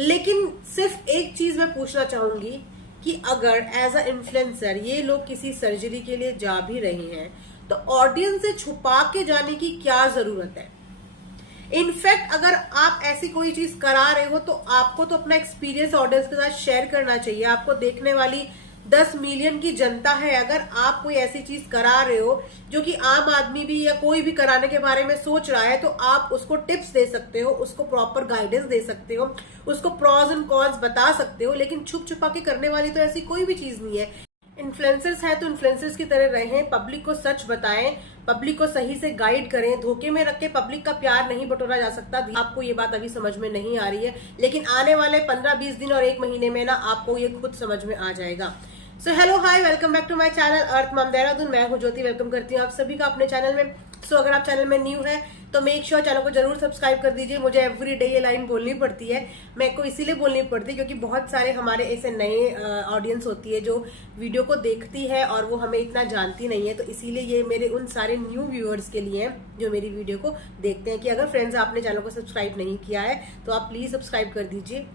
लेकिन सिर्फ एक चीज मैं पूछना चाहूंगी कि अगर एज अ इन्फ्लुएंसर ये लोग किसी सर्जरी के लिए जा भी रहे हैं तो ऑडियंस से छुपा के जाने की क्या जरूरत है। इनफैक्ट अगर आप ऐसी कोई चीज करा रहे हो तो आपको तो अपना एक्सपीरियंस ऑडियंस के साथ शेयर करना चाहिए। आपको देखने वाली 10 मिलियन की जनता है, अगर आप कोई ऐसी चीज करा रहे हो जो कि आम आदमी भी या कोई भी कराने के बारे में सोच रहा है तो आप उसको टिप्स दे सकते हो, उसको प्रॉपर गाइडेंस दे सकते हो, उसको प्रॉज एंड कॉन्स बता सकते हो। लेकिन छुप छुपा के करने वाली तो ऐसी कोई भी चीज नहीं है। इन्फ्लुएंसर्स है तो इन्फ्लुएंसर्स की तरह रहें, पब्लिक को सच बताएं, पब्लिक को सही से गाइड करें। धोखे में रख के पब्लिक का प्यार नहीं बटोरा जा सकता। आपको ये बात अभी समझ में नहीं आ रही है, लेकिन आने वाले 15-20 दिन और 1 महीने में ना आपको ये खुद समझ में आ जाएगा। So hello hi, welcome back to my channel earth mom Dehradun. मैं हूं ज्योति, वेलकम करती हूं आप सभी का अपने चैनल में। सो अगर आप चैनल में न्यू है तो मेक श्योर चैनल को जरूर सब्सक्राइब कर दीजिए। मुझे एवरी डे ये लाइन बोलनी पड़ती है, मेरे को इसीलिए बोलनी पड़ती है क्योंकि बहुत सारे हमारे ऐसे नए ऑडियंस होती है जो वीडियो को देखती है और वो हमें इतना जानती नहीं है। तो इसीलिए ये मेरे उन सारे न्यू व्यूअर्स के लिए है जो मेरी वीडियो को देखते हैं कि अगर फ्रेंड्स आपने चैनल को सब्सक्राइब नहीं किया है तो आप प्लीज सब्सक्राइब कर दीजिए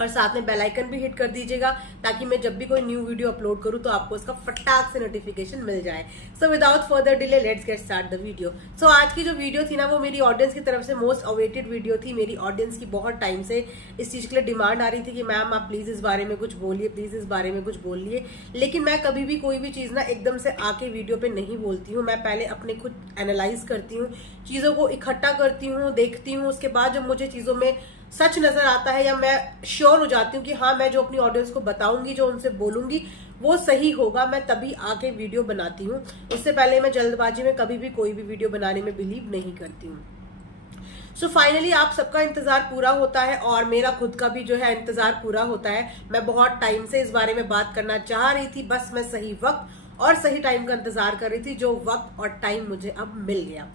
और साथ में बेल आइकन भी हिट कर दीजिएगा ताकि मैं जब भी कोई न्यू वीडियो अपलोड करूं तो आपको उसका फटाक से नोटिफिकेशन मिल जाए। So without further delay let's get start the video. So आज की जो वीडियो थी ना वो मेरी ऑडियंस की तरफ से मोस्ट अवेटेड वीडियो थी। मेरी ऑडियंस की बहुत टाइम से इस चीज के लिए डिमांड आ रही थी कि मैम आप प्लीज इस बारे में कुछ बोलिए, प्लीज इस बारे में कुछ बोलिए। लेकिन मैं कभी भी कोई भी चीज ना एकदम से आके वीडियो पे नहीं बोलती हूँ। मैं पहले अपने खुद एनालाइज करती हूँ, चीजों को इकट्ठा करती हूँ, देखती हूँ। उसके बाद जब मुझे चीजों में सच नजर आता है या मैं श्योर हो जाती हूँ कि हाँ मैं जो अपनी ऑडियंस को बताऊंगी, जो उनसे बोलूंगी वो सही होगा, मैं तभी आके वीडियो बनाती हूँ। उससे पहले मैं जल्दबाजी में कभी भी कोई भी वीडियो बनाने में बिलीव नहीं करती हूँ। सो फाइनली आप सबका इंतजार पूरा होता है और मेरा खुद का भी जो है इंतजार पूरा होता है। मैं बहुत टाइम से इस बारे में बात करना चाह रही थी, बस मैं सही वक्त और सही टाइम का इंतजार कर रही थी, जो वक्त और टाइम मुझे अब मिल गया।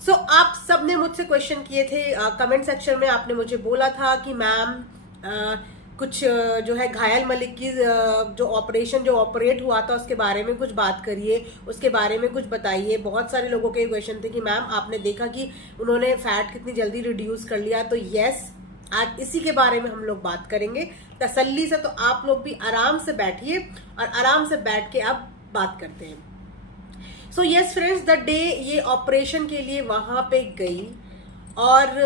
सो आप सब ने मुझसे क्वेश्चन किए थे कमेंट सेक्शन में। आपने मुझे बोला था कि मैम कुछ जो है घायल मलिक की जो ऑपरेशन जो ऑपरेट हुआ था उसके बारे में कुछ बात करिए, उसके बारे में कुछ बताइए। बहुत सारे लोगों के क्वेश्चन थे कि मैम आपने देखा कि उन्होंने फैट कितनी जल्दी रिड्यूस कर लिया। तो यस, आज इसी के बारे में हम लोग बात करेंगे तसल्ली से। तो आप लोग भी आराम से बैठिए और आराम से बैठ के अब बात करते हैं। So yes friends, the day ये ऑपरेशन के लिए वहां पे गई और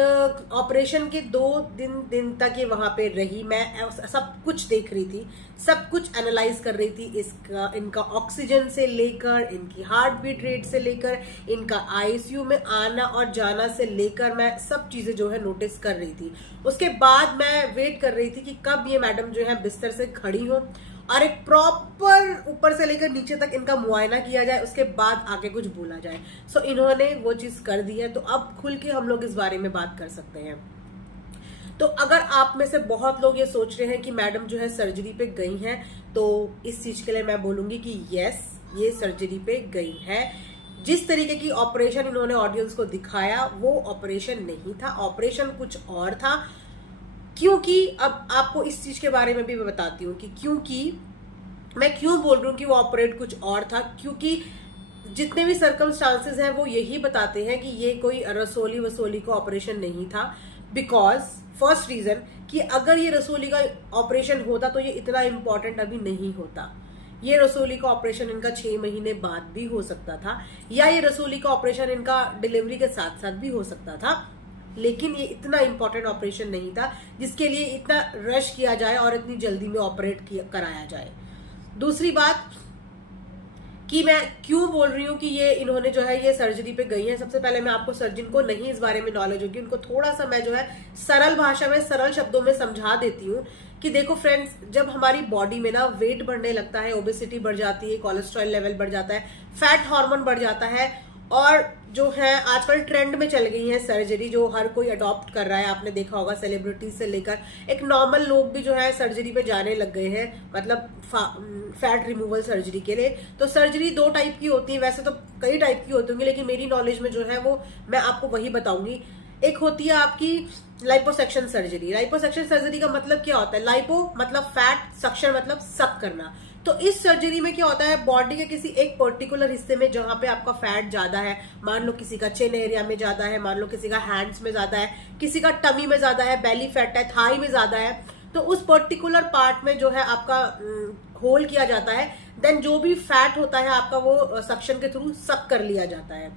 ऑपरेशन के 2 दिन तक ये वहां पे रही। मैं सब कुछ देख रही थी, सब कुछ एनालाइज कर रही थी। इनका ऑक्सीजन से लेकर, इनकी हार्ट बीट रेट से लेकर, इनका आईसीयू में आना और जाना से लेकर मैं सब चीजें जो है नोटिस कर रही थी। उसके बाद मैं वेट कर रही थी कि कब ये मैडम जो है बिस्तर से खड़ी हो और एक प्रॉपर ऊपर से लेकर नीचे तक इनका मुआयना किया जाए, उसके बाद आगे कुछ बोला जाए। सो इन्होंने वो चीज कर दी है। तो अब खुल के हम लोग इस बारे में बात कर सकते हैं। तो अगर आप में से बहुत लोग ये सोच रहे हैं कि मैडम जो है सर्जरी पे गई हैं, तो इस चीज के लिए मैं बोलूंगी कि यस, ये सर्जरी पे गई है। जिस तरीके की ऑपरेशन इन्होंने ऑडियंस को दिखाया वो ऑपरेशन नहीं था, ऑपरेशन कुछ और था। क्योंकि अब आपको इस चीज के बारे में भी मैं बताती हूँ कि क्योंकि मैं क्यों बोल रही हूँ कि वो ऑपरेट कुछ और था। क्योंकि जितने भी सर्कमस्टांसेस हैं वो यही बताते हैं कि ये कोई रसोली वसोली का ऑपरेशन नहीं था। बिकॉज फर्स्ट रीजन कि अगर ये रसोली का ऑपरेशन होता तो ये इतना इंपॉर्टेंट अभी नहीं होता। ये रसोली का ऑपरेशन इनका 6 महीने बाद भी हो सकता था, या ये रसोली का ऑपरेशन इनका डिलीवरी के साथ साथ भी हो सकता था। लेकिन ये इतना इंपॉर्टेंट ऑपरेशन नहीं था जिसके लिए इतना रश किया जाए और इतनी जल्दी में ऑपरेट कराया जाए। दूसरी बात कि मैं क्यों बोल रही हूँ कि ये इन्होंने जो है ये सर्जरी पे गई है। सबसे पहले मैं आपको सर्जन को नहीं इस बारे में नॉलेज होगी, उनको थोड़ा सा मैं जो है सरल भाषा में सरल शब्दों में समझा देती हूँ कि देखो फ्रेंड्स, जब हमारी बॉडी में ना वेट बढ़ने लगता है, ओबेसिटी बढ़ जाती है, कोलेस्ट्रॉल लेवल बढ़ जाता है, फैट हार्मोन बढ़ जाता है, और जो है आजकल ट्रेंड में चल गई है सर्जरी जो हर कोई अडॉप्ट कर रहा है। आपने देखा होगा सेलिब्रिटी से लेकर एक नॉर्मल लोग भी जो है सर्जरी पे जाने लग गए हैं, मतलब फैट रिमूवल सर्जरी के लिए। तो सर्जरी 2 टाइप की होती है, वैसे तो कई टाइप की होती होंगी, लेकिन मेरी नॉलेज में जो है वो मैं आपको वही बताऊंगी। एक होती है आपकी लाइपोसेक्शन सर्जरी। लाइपोसेक्शन सर्जरी का मतलब क्या होता है? लाइपो मतलब फैट, सक्शन मतलब सक करना। तो इस सर्जरी में क्या होता है, बॉडी के किसी एक पर्टिकुलर हिस्से में जहां पे आपका फैट ज्यादा है, मान लो किसी का चेन एरिया में ज्यादा है, मान लो किसी का हैंड्स में ज्यादा है, किसी का टमी में ज्यादा है, बेली फैट है, थाई में ज्यादा है, तो उस पर्टिकुलर पार्ट में जो है आपका होल किया जाता है, देन जो भी फैट होता है आपका वो सक्शन के थ्रू सक कर लिया जाता है।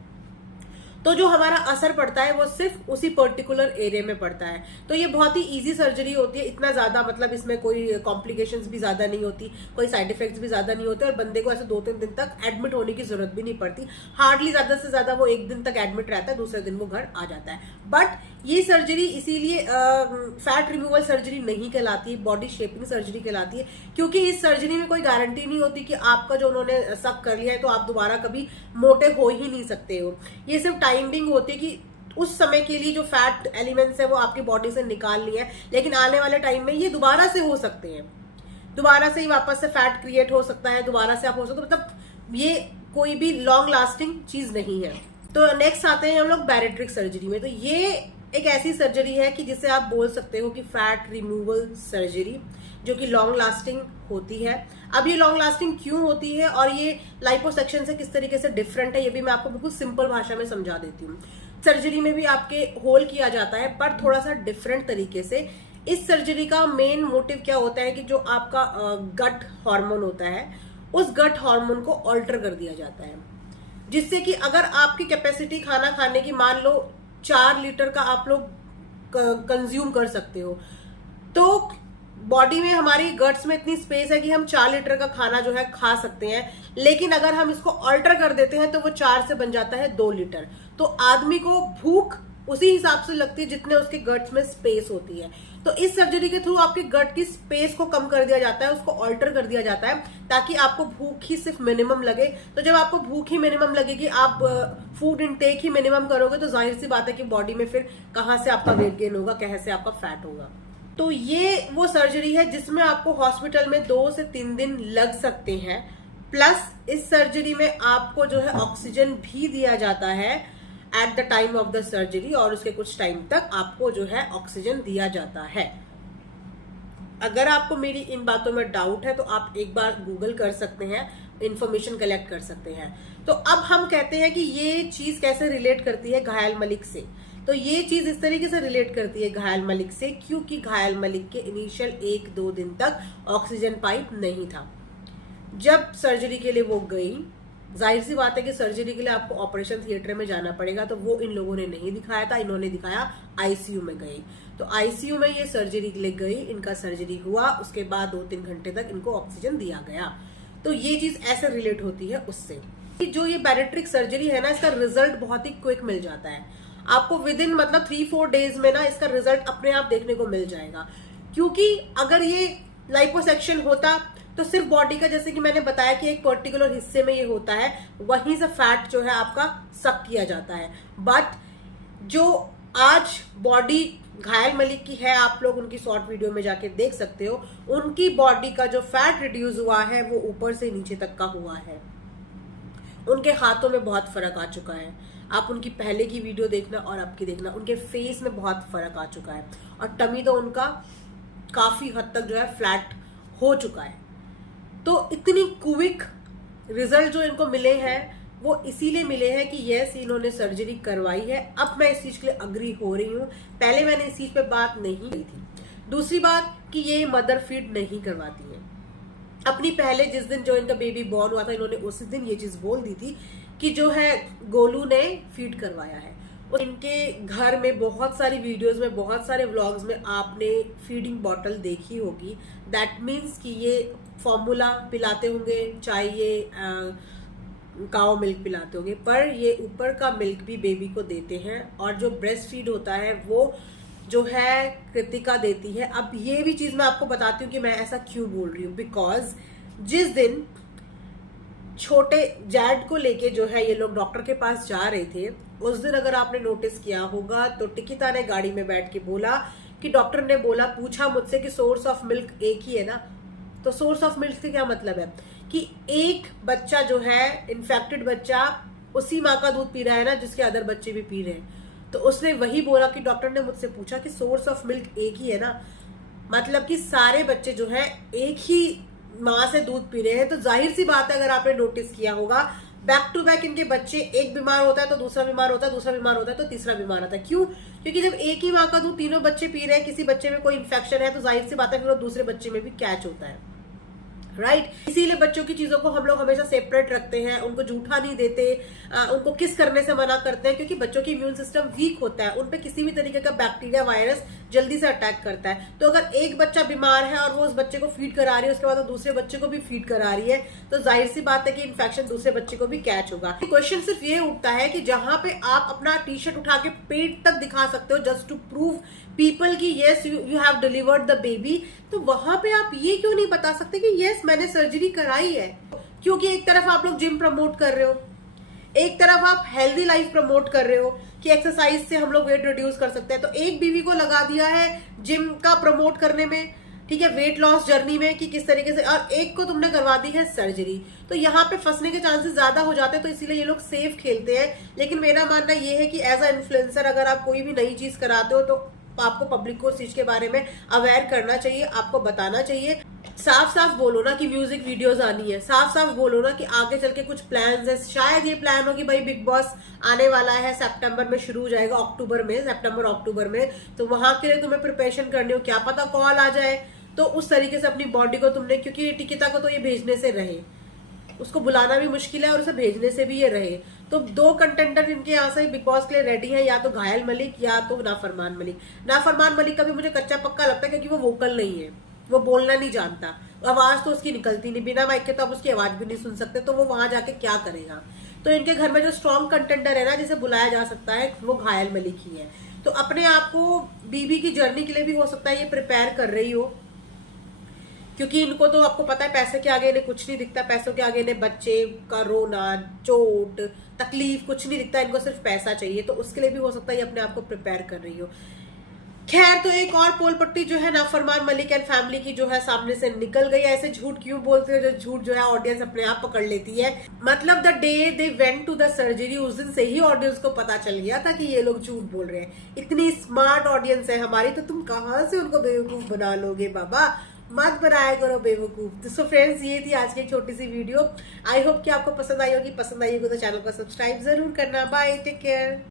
तो जो हमारा असर पड़ता है वो सिर्फ उसी पर्टिकुलर एरिया में पड़ता है। तो ये बहुत ही इजी सर्जरी होती है, इतना ज्यादा मतलब इसमें कोई कॉम्प्लिकेशंस भी ज्यादा नहीं होती, कोई साइड इफेक्ट्स भी ज्यादा नहीं होते, और बंदे को ऐसे 2-3 दिन तक एडमिट होने की जरूरत भी नहीं पड़ती। हार्डली ज्यादा से ज्यादा वो 1 दिन तक एडमिट रहता है, दूसरे दिन वो घर आ जाता है। बट ये सर्जरी इसीलिए फैट रिमूवल सर्जरी नहीं कहलाती, बॉडी शेपिंग सर्जरी कहलाती है, क्योंकि इस सर्जरी में कोई गारंटी नहीं होती कि आपका जो उन्होंने सक कर लिया है तो आप दोबारा कभी मोटे हो ही नहीं सकते हो। ये सिर्फ टाइमिंग होती है कि उस समय के लिए जो फैट एलिमेंट्स है वो आपकी बॉडी से निकालनी है, लेकिन आने वाले टाइम में ये दोबारा से हो सकते हैं, दोबारा से ही वापस से फैट क्रिएट हो सकता है, दोबारा से आप हो सकते, मतलब ये कोई भी लॉन्ग लास्टिंग चीज नहीं है। तो नेक्स्ट आते हैं हम लोग बैरेट्रिक सर्जरी में। तो ये एक ऐसी सर्जरी है कि जिसे आप बोल सकते हो कि फैट रिमूवल सर्जरी, जो कि लॉन्ग लास्टिंग होती है। अब ये लॉन्ग लास्टिंग क्यों होती है और ये लाइपोसेक्शन से किस तरीके से डिफरेंट है, ये भी मैं आपको बिल्कुल सिंपल भाषा में समझा देती हूँ। सर्जरी में भी आपके होल किया जाता है, पर थोड़ा सा डिफरेंट तरीके से। इस सर्जरी का मेन मोटिव क्या होता है कि जो आपका गट हार्मोन होता है, उस गट हार्मोन को ऑल्टर कर दिया जाता है, जिससे कि अगर आपकी कैपेसिटी खाना खाने की मान लो 4 लीटर का आप लोग कंज्यूम कर सकते हो, तो बॉडी में हमारी गट्स में इतनी स्पेस है कि हम 4 लीटर का खाना जो है खा सकते हैं, लेकिन अगर हम इसको ऑल्टर कर देते हैं तो वो 4 से बन जाता है 2 लीटर। तो आदमी को भूख उसी हिसाब से लगती है जितने उसके गट्स में स्पेस होती है। तो इस सर्जरी के थ्रू आपके गट की स्पेस को कम कर दिया जाता है, उसको ऑल्टर कर दिया जाता है, ताकि आपको भूख ही सिर्फ मिनिमम लगे। तो जब आपको भूख ही मिनिमम लगेगी, आप फूड इनटेक ही मिनिमम करोगे, तो जाहिर सी बात है कि बॉडी में फिर कहां से आपका वेट गेन होगा, कहां से आपका फैट होगा। तो ये वो सर्जरी है जिसमें आपको हॉस्पिटल में 2 से 3 दिन लग सकते हैं। प्लस इस सर्जरी में आपको जो है ऑक्सीजन भी दिया जाता है at the time of the surgery, और उसके कुछ टाइम तक आपको जो है ऑक्सीजन दिया जाता है। अगर आपको मेरी इन बातों में डाउट है तो आप एक बार गूगल कर सकते हैं, इंफॉर्मेशन कलेक्ट कर सकते हैं। तो अब हम कहते हैं कि ये चीज कैसे रिलेट करती है घायल मलिक से। तो ये चीज इस तरीके से रिलेट करती है घायल मलिक से, क्योंकि घायल मलिक के इनिशियल 1-2 दिन तक ऑक्सीजन पाइप नहीं था। जब सर्जरी के लिए वो गई, जाहिर सी बात है कि सर्जरी के लिए आपको ऑपरेशन थिएटर में जाना पड़ेगा, तो वो इन लोगों ने नहीं दिखाया था, इन्होंने दिखाया आईसीयू में गई। तो आईसीयू में ये सर्जरी के लिए गई, इनका सर्जरी हुआ, उसके बाद 2-3 घंटे तक इनको ऑक्सीजन दिया गया। तो ये चीज ऐसे रिलेट होती है उससे। जो ये बैरेट्रिक सर्जरी है ना, इसका रिजल्ट बहुत ही क्विक मिल जाता है आपको, विद इन मतलब 3-4 डेज में ना इसका रिजल्ट अपने आप देखने को मिल जाएगा। क्योंकि अगर ये लाइपोसेक्शन होता तो सिर्फ बॉडी का, जैसे कि मैंने बताया कि एक पर्टिकुलर हिस्से में ये होता है, वहीं से फैट जो है आपका सक किया जाता है। बट जो आज बॉडी घायल मलिक की है, आप लोग उनकी शॉर्ट वीडियो में जाके देख सकते हो, उनकी बॉडी का जो फैट रिड्यूस हुआ है वो ऊपर से नीचे तक का हुआ है। उनके हाथों में बहुत फर्क आ चुका है, आप उनकी पहले की वीडियो देखना और अब की देखना, उनके फेस में बहुत फर्क आ चुका है, और टमी तो उनका काफी हद तक जो है फ्लैट हो चुका है। तो इतनी क्विक रिजल्ट जो इनको मिले हैं वो इसीलिए मिले हैं कि यस, इन्होंने सर्जरी करवाई है। अब मैं इस चीज के लिए अग्री हो रही हूँ, पहले मैंने इस चीज पे बात नहीं की थी। दूसरी बात कि ये मदर फीड नहीं करवाती है। अपनी पहले जिस दिन जो इनका बेबी बॉर्न हुआ था, इन्होंने उसी दिन ये चीज बोल दी थी कि जो है गोलू ने फीड करवाया है। और इनके घर में बहुत सारी वीडियोस में, बहुत सारे व्लॉग्स में आपने फीडिंग बॉटल देखी होगी। दैट मीन्स कि ये फॉर्मूला पिलाते होंगे, चाहे ये काओ मिल्क पिलाते होंगे, पर ये ऊपर का मिल्क भी बेबी को देते हैं। और जो ब्रेस्ट फीड होता है वो जो है कृतिका देती है। अब ये भी चीज मैं आपको बताती हूँ कि मैं ऐसा क्यों बोल रही हूँ। बिकॉज जिस दिन छोटे जैड को लेके जो है ये लोग डॉक्टर के पास जा रहे थे, उस दिन अगर आपने नोटिस किया होगा तो टिकिता ने गाड़ी में बैठ के बोला कि डॉक्टर ने बोला, पूछा मुझसे कि सोर्स ऑफ मिल्क एक ही है ना। तो सोर्स ऑफ मिल्क से क्या मतलब है कि एक बच्चा जो है इन्फेक्टेड बच्चा उसी माँ का दूध पी रहा है ना जिसके अदर बच्चे भी पी रहे हैं। तो उसने वही बोला कि डॉक्टर ने मुझसे पूछा कि सोर्स ऑफ मिल्क एक ही है ना, मतलब कि सारे बच्चे जो है एक ही माँ से दूध पी रहे हैं, तो जाहिर सी बात है, अगर आपने नोटिस किया होगा, बैक टू बैक इनके बच्चे, एक बीमार होता है तो दूसरा बीमार होता है, दूसरा बीमार होता है तो तीसरा बीमार होता है। क्यों? क्योंकि जब एक ही माँ का दूध तीनों बच्चे पी रहे हैं, किसी बच्चे में कोई इन्फेक्शन है तो जाहिर सी बात है फिर वो दूसरे बच्चे में भी कैच होता है, राइट। इसीलिए बच्चों की चीजों को हम लोग हमेशा सेपरेट रखते हैं, उनको जूठा नहीं देते, उनको किस करने से मना करते हैं, क्योंकि बच्चों की इम्यून सिस्टम वीक होता है, उन पे किसी भी तरीके का बैक्टीरिया वायरस जल्दी से अटैक करता है। तो अगर एक बच्चा बीमार है और वो उस बच्चे को फीड करा रही है, उसके बाद वो दूसरे बच्चे को भी फीड करा रही है, तो जाहिर सी बात है कि इन्फेक्शन दूसरे बच्चे को भी कैच होगा। क्वेश्चन सिर्फ ये उठता है कि जहां पे आप अपना टी शर्ट उठा के पेट तक दिखा सकते हो जस्ट टू प्रूव पीपल की yes you have delivered the baby, तो वहां पे आप ये क्यों नहीं बता सकते कि यस मैंने सर्जरी कराई है? क्योंकि एक तरफ आप लोग जिम प्रमोट कर रहे हो, एक तरफ आप हेल्दी लाइफ प्रमोट कर रहे हो कि एक्सरसाइज से हम लोग वेट रिड्यूस कर सकते हैं, तो एक बीवी को लगा दिया है जिम का प्रमोट करने में, ठीक है, वेट लॉस जर्नी में कि किस तरीके से, और एक को तुमने करवा दी है सर्जरी। तो यहाँ पे फंसने के चांसेस ज्यादा हो जाते हैं, तो इसीलिए ये लोग सेफ खेलते हैं। लेकिन मेरा मानना ये है कि एज अ इन्फ्लुएंसर अगर आप कोई भी नई चीज कराते हो तो आपको पब्लिक को उस चीज के बारे में अवेयर करना चाहिए, आपको बताना चाहिए। साफ साफ बोलो ना कि म्यूजिक वीडियोस आनी है, साफ साफ बोलो ना कि आगे चल के कुछ प्लान्स है। शायद ये प्लान हो कि भाई बिग बॉस आने वाला है, सितंबर में शुरू हो जाएगा, अक्टूबर में, सितंबर अक्टूबर में, तो वहां के लिए तुम्हें प्रिपरेशन करनी हो, क्या पता कॉल आ जाए, तो उस तरीके से अपनी बॉडी को तुमने, क्योंकि टिकिता को तो ये भेजने से रहे, उसको बुलाना भी मुश्किल है और उसे भेजने से भी ये रहे, तो दो कंटेंडर इनके यहाँ से बिग बॉस के लिए रेडी है, या तो घायल मलिक या तो नाफरमान मलिक। नाफरमान मलिक का भी मुझे कच्चा पक्का लगता है क्योंकि वो वोकल नहीं है, वो बोलना नहीं जानता, आवाज तो उसकी निकलती नहीं, बिना माइक के तो आप उसकी आवाज भी नहीं सुन सकते, तो वो वहां जाके क्या करेगा। तो इनके घर में जो स्ट्रॉन्ग कंटेंडर है ना जिसे बुलाया जा सकता है, वो घायल मलिक ही है। तो अपने आप को बीबी की जर्नी के लिए भी हो सकता है ये प्रिपेयर कर रही हो, क्योंकि इनको तो आपको पता है पैसे के आगे इन्हें कुछ नहीं दिखता, पैसों के आगे इन्हें बच्चे का रोना, चोट, तकलीफ कुछ नहीं दिखता, इनको सिर्फ पैसा चाहिए, तो उसके लिए भी हो सकता है ये अपने आप को प्रिपेयर कर रही हो। खैर, तो एक और पोल पट्टी जो है नाफरमान मलिक एंड फैमिली की जो है सामने से निकल गई। ऐसे झूठ क्यों बोलते हो, जो झूठ जो है ऑडियंस अपने आप पकड़ लेती है। मतलब the day they went to the surgery, उस दिन से ही ऑडियंस को पता चल गया था कि ये लोग झूठ बोल रहे हैं। इतनी स्मार्ट ऑडियंस है हमारी, तो तुम कहां से उनको बेवकूफ बना लोगे बाबा, मत बनाया करो बेवकूफ। तो सो फ्रेंड्स, ये थी आज की एक छोटी सी वीडियो। आई होप कि आपको पसंद आई होगी, पसंद आई होगी तो चैनल को सब्सक्राइब जरूर करना। Bye, take care.